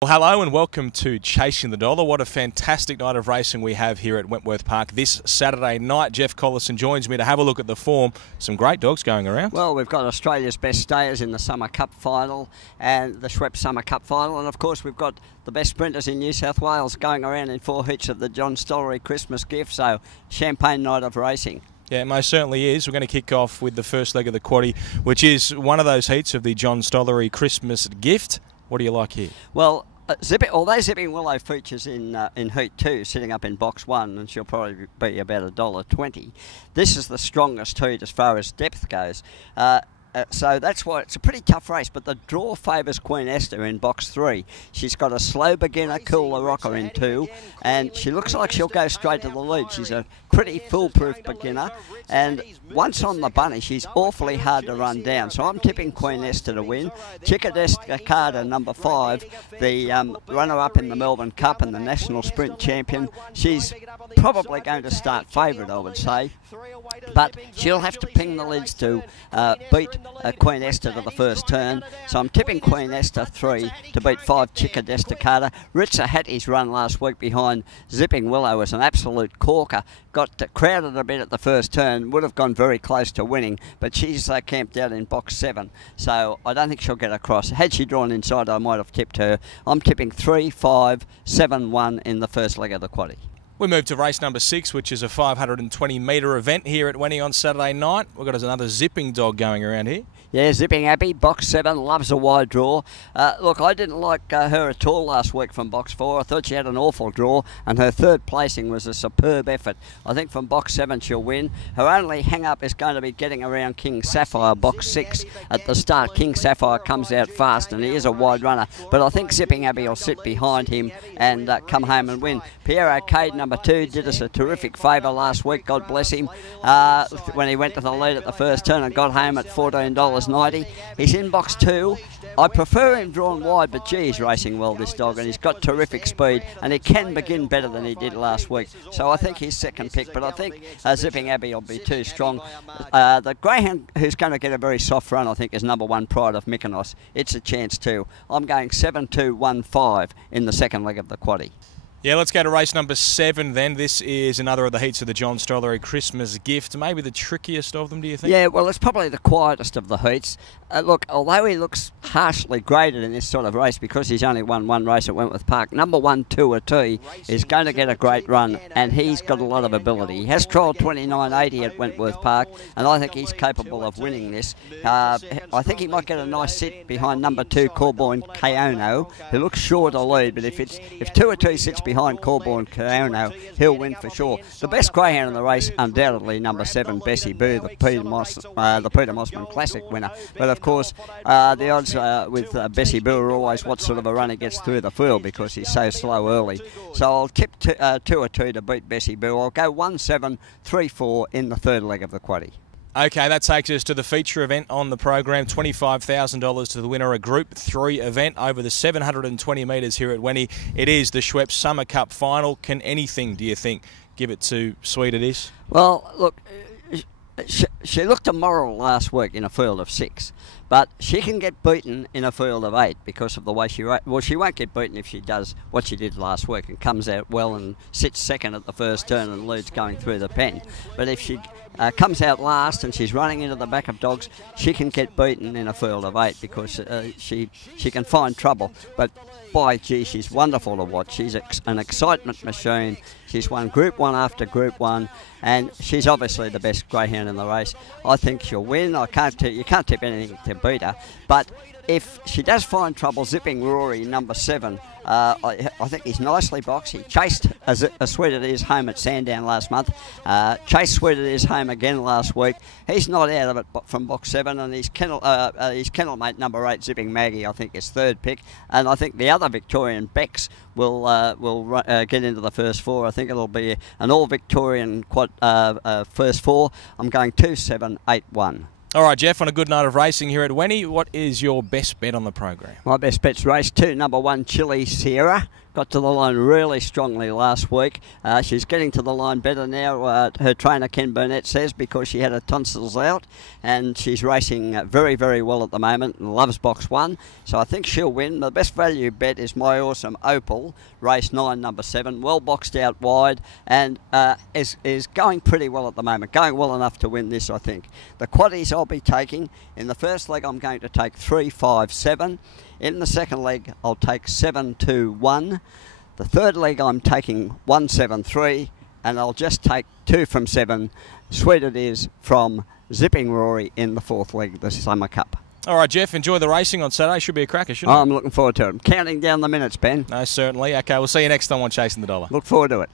Well, hello and welcome to Chasing the Dollar. What a fantastic night of racing we have here at Wentworth Park this Saturday night. Jeff Collerson joins me to have a look at the form. Some great dogs going around. Well, we've got Australia's best stayers in the Summer Cup final and the Schweppes Summer Cup final, and of course we've got the best sprinters in New South Wales going around in 4 heats of the John Stollery Christmas gift, so champagne night of racing. Yeah, it most certainly is. We're going to kick off with the first leg of the quaddie, which is one of those heats of the John Stollery Christmas gift. What do you like here? Well, although Zipping Willow features in Heat 2, sitting up in box 1, and she'll probably be about $1.20, this is the strongest heat as far as depth goes. So that's why it's a pretty tough race, but the draw favours Queen Esther in box 3. She's got a slow beginner, Cool the Rocker in 2, and she looks like she'll go straight to the lead. She's a pretty foolproof beginner, and once on the bunny, she's awfully hard to run down. So I'm tipping Queen Esther to win. Chickadesca Carter, number 5, the runner-up in the Melbourne Cup and the national sprint champion. She's probably going to start favourite, I would say, but she'll have to ping the leads to beat Queen Esther to the first turn. So I'm tipping Queen Esther 3 to beat 5 Chickadesca Carter. Ritza Hattie's run last week behind Zipping Willow was an absolute corker. Got crowded a bit at the first turn, would have gone very close to winning, but she's camped out in box 7, so I don't think she'll get across. Had she drawn inside, I might have tipped her. I'm tipping 3, 5, 7, 1 in the first leg of the quaddie. We move to race number 6, which is a 520 metre event here at Wenny on Saturday night. We've got another zipping dog going around here. Yeah, Zipping Abby, box 7, loves a wide draw. Look, I didn't like her at all last week from box 4. I thought she had an awful draw, and her third placing was a superb effort. I think from box 7 she'll win. Her only hang-up is going to be getting around King Sapphire, box 6 at the start. King Sapphire comes out fast, and he is a wide runner, but I think Zipping Abby will sit behind him and come home and win. Pierre Arcade, number 2, did us a terrific favour last week, God bless him, when he went to the lead at the first turn and got home at $14.90. He's in box 2. I prefer him drawn wide, but gee, he's racing well, this dog, and he's got terrific speed, and he can begin better than he did last week. So I think he's second pick, but I think Zipping Abby will be too strong. The greyhound who's going to get a very soft run, I think, is number 1, Pride of Mykonos. It's a chance too. I'm going 7-2-1-5 in the second leg of the quaddie. Yeah, let's go to race number 7 then. This is another of the heats of the John Stollery Christmas gift. Maybe the trickiest of them, do you think? Yeah, well, it's probably the quietest of the heats. Look, although he looks harshly graded in this sort of race because he's only won one race at Wentworth Park, number 1, Tuatui, is going to get a great run, and he's got a lot of ability. He has trialled 29.80 at Wentworth Park, and I think he's capable of winning this. I think he might get a nice sit behind number 2, Corborn Kaono, who looks sure to lead, but if Tuatui sits behind Corborn Kaono, he'll win for sure. The best greyhound in the race, undoubtedly number 7, Bessie Boo, the Peter Mossman Classic winner. But of course, the odds with Bessie Boo are always what sort of a run he gets through the field because he's so slow early. So I'll tip 2 to beat Bessie Boo. I'll go 1-7-3-4 in the third leg of the quaddie. Okay, that takes us to the feature event on the program. $25,000 to the winner, a Group 3 event over the 720 metres here at Wenny. It is the Schweppes Summer Cup final. Can anything, do you think, give it to Sweet It Is? Well, look, she looked immoral last week in a field of 6, but she can get beaten in a field of 8 because of the way she races. Well, she won't get beaten if she does what she did last week and comes out well and sits second at the first turn and leads going through the pen. But if she comes out last and she's running into the back of dogs, she can get beaten in a field of 8 because she can find trouble. But by gee, she's wonderful to watch. She's an excitement machine. She's won Group 1 after Group 1, and she's obviously the best greyhound in the race. I think she'll win. You can't tip anything to beat her, but if she does find trouble, Zipping Rory, number 7, I think he's nicely boxed. He chased a Sweet It Is home at Sandown last month, chased Sweet It Is home again last week. He's not out of it from box 7, and his kennel mate, number 8, Zipping Maggie, I think is third pick, and I think the other Victorian, Bex, will get into the first 4. I think it'll be an all-Victorian first 4. I'm going 2-7-8-1. All right, Jeff, on a good night of racing here at Wenny, what is your best bet on the program? My best bet's race 2, number 1, Chili Sierra. Got to the line really strongly last week. She's getting to the line better now, her trainer Ken Burnett says, because she had her tonsils out, and she's racing very, very well at the moment and loves box 1. So I think she'll win. The best value bet is My Awesome Opal, race 9, number 7, well boxed out wide, and is going pretty well at the moment, going well enough to win this, I think. The quaddies I'll be taking, in the first leg I'm going to take 3, 5, 7. In the second leg, I'll take 7, 2, 1. The third leg, I'm taking 1, 7, 3, and I'll just take 2 from 7. Sweet It Is from Zipping Rory in the fourth leg of the Summer Cup. All right, Jeff, enjoy the racing on Saturday. Should be a cracker, shouldn't it? I'm looking forward to it. I'm counting down the minutes, Ben. No, certainly. Okay, we'll see you next time on Chasing the Dollar. Look forward to it.